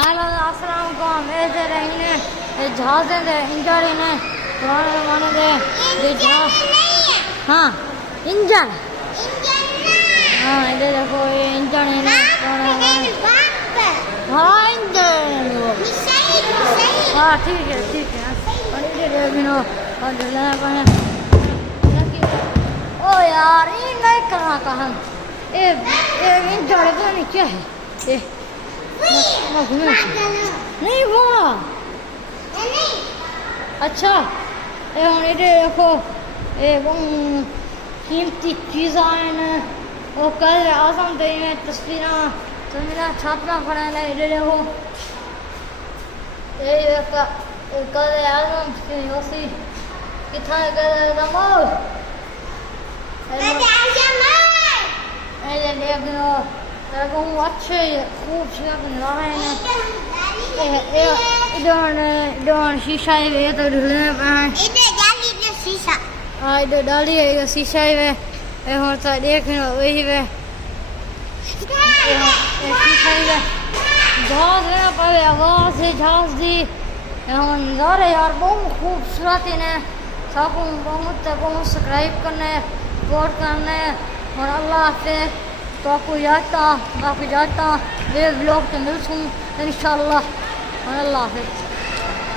Hello अस्सलाम वालेकुम। ऐसे रहने जहाज़ दे इंजन ने पुराने ज़माने दे जहाज़। हाँ इंजन हाँ इधर देखो ये इंजन है ना पुराने हाँ इंजन हाँ ठीक है और इधर देखो और डलना पड़े ओ यार ये नहीं करना कहाँ ये इंजन पता नहीं क्या है ये नहीं वो अच्छा ये हम इधर देखो ये कीमती चीज़ा हैं वो कल आज़म दे में तस्वीरें छापना पड़ा है इधर देखो ये कल आज़म की वसी कितना कल आज़म ये देखो अच्छे खूबसूरत नज़ारे हैं इधर शीशा है तो ढूंढने पे शीशा हाँ इधर डाली है शीशा है होता देख वही है शीशा है जहाज है ना पर आवाज़ है जहाज दी नज़ारे यार बहुत खूबसूरत है सबको बहुत सब्सक्राइब करना है सपोर्ट करना है और अल्लाह हाफ़िज़। तो आपको जाता वे ब्लॉग तो मिलूँ इंशाअल्लाह। अल्लाह हाफ़िज़।